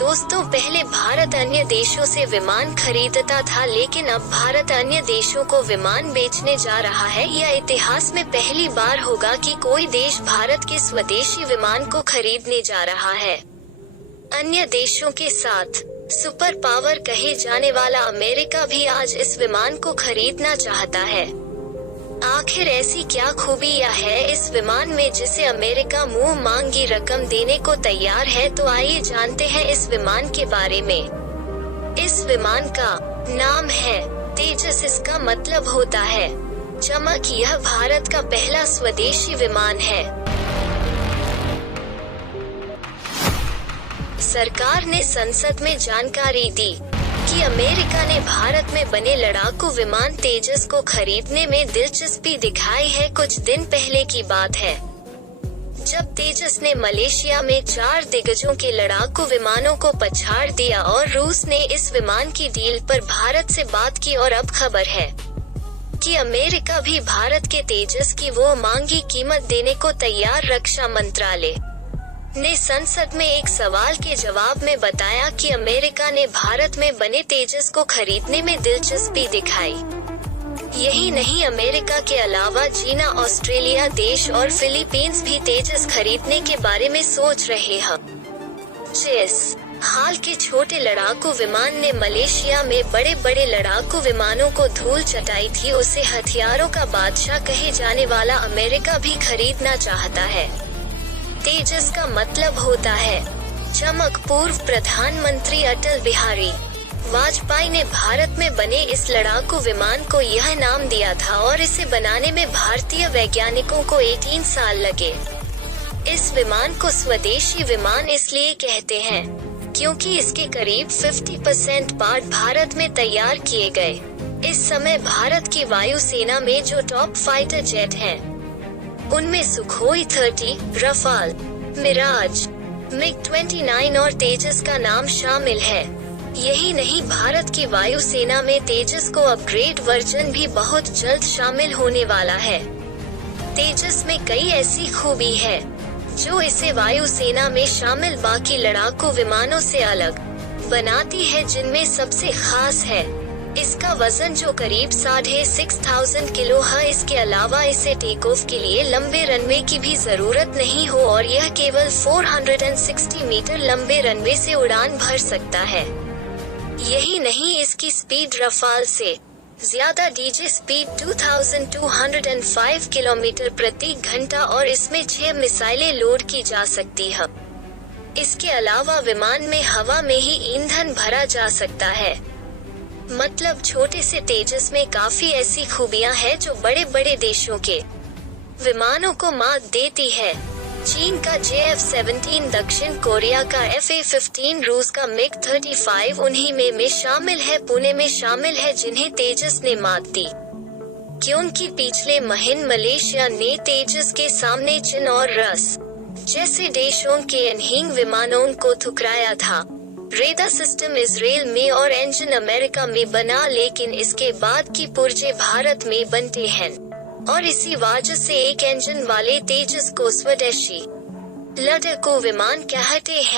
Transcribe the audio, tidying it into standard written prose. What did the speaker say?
दोस्तों, पहले भारत अन्य देशों से विमान खरीदता था, लेकिन अब भारत अन्य देशों को विमान बेचने जा रहा है। यह इतिहास में पहली बार होगा कि कोई देश भारत के स्वदेशी विमान को खरीदने जा रहा है। अन्य देशों के साथ सुपर पावर कहे जाने वाला अमेरिका भी आज इस विमान को खरीदना चाहता है। आखिर ऐसी क्या खूबियां है इस विमान में जिसे अमेरिका मुंह मांगी रकम देने को तैयार है? तो आइए जानते हैं इस विमान के बारे में। इस विमान का नाम है तेजस। इसका मतलब होता है चमक। यह भारत का पहला स्वदेशी विमान है। सरकार ने संसद में जानकारी दी कि अमेरिका ने भारत में बने लड़ाकू विमान तेजस को खरीदने में दिलचस्पी दिखाई है। कुछ दिन पहले की बात है जब तेजस ने मलेशिया में 4 दिग्गजों के लड़ाकू विमानों को पछाड़ दिया और रूस ने इस विमान की डील पर भारत से बात की। और अब खबर है कि अमेरिका भी भारत के तेजस की वो मांगी कीमत देने को तैयार। रक्षा मंत्रालय ने संसद में एक सवाल के जवाब में बताया कि अमेरिका ने भारत में बने तेजस को खरीदने में दिलचस्पी दिखाई। यही नहीं, अमेरिका के अलावा चीन, ऑस्ट्रेलिया देश और फिलीपींस भी तेजस खरीदने के बारे में सोच रहे हैं। जिस हाल के छोटे लड़ाकू विमान ने मलेशिया में बड़े बड़े लड़ाकू विमानों को धूल चटाई थी, उसे हथियारों का बादशाह कहे जाने वाला अमेरिका भी खरीदना चाहता है। तेजस का मतलब होता है चमक। पूर्व प्रधानमंत्री अटल बिहारी वाजपेयी ने भारत में बने इस लड़ाकू विमान को यह नाम दिया था और इसे बनाने में भारतीय वैज्ञानिकों को 18 साल लगे। इस विमान को स्वदेशी विमान इसलिए कहते हैं क्योंकि इसके करीब 50% पार्ट भारत में तैयार किए गए। इस समय भारत की वायुसेना में जो टॉप फाइटर जेट हैं, उनमें सुखोई 30, रफाल, मिराज, मिग-29 और तेजस का नाम शामिल है। यही नहीं, भारत की वायुसेना में तेजस को अपग्रेड वर्जन भी बहुत जल्द शामिल होने वाला है। तेजस में कई ऐसी खूबी है जो इसे वायुसेना में शामिल बाकी लड़ाकू विमानों से अलग बनाती है, जिनमें सबसे खास है इसका वजन जो करीब 6,500 किलो है। इसके अलावा इसे टेक ऑफ के लिए लंबे रनवे की भी जरूरत नहीं हो और यह केवल 460 मीटर लंबे रनवे से उड़ान भर सकता है। यही नहीं, इसकी स्पीड रफाल से ज्यादा डीजे स्पीड 2205 किलोमीटर प्रति घंटा और इसमें 6 मिसाइलें लोड की जा सकती है। इसके अलावा विमान में हवा में ही ईंधन भरा जा सकता है। मतलब छोटे से तेजस में काफी ऐसी खूबियां हैं जो बड़े बड़े देशों के विमानों को मात देती है। चीन का JF-17, दक्षिण कोरिया का FA-15, रूस का मिग-35 उन्हीं में शामिल है। पुणे में शामिल है जिन्हें तेजस ने मात दी, क्योंकि पिछले महीने मलेशिया ने तेजस के सामने चीन और रूस जैसे देशों के एनहिंग विमानों को ठुकराया था। रेडार सिस्टम इजराइल में और इंजन अमेरिका में बना, लेकिन इसके बाद की पुर्जे भारत में बनते हैं और इसी वजह से एक इंजन वाले तेजस को स्वदेशी लड़ाकू विमान कहते हैं।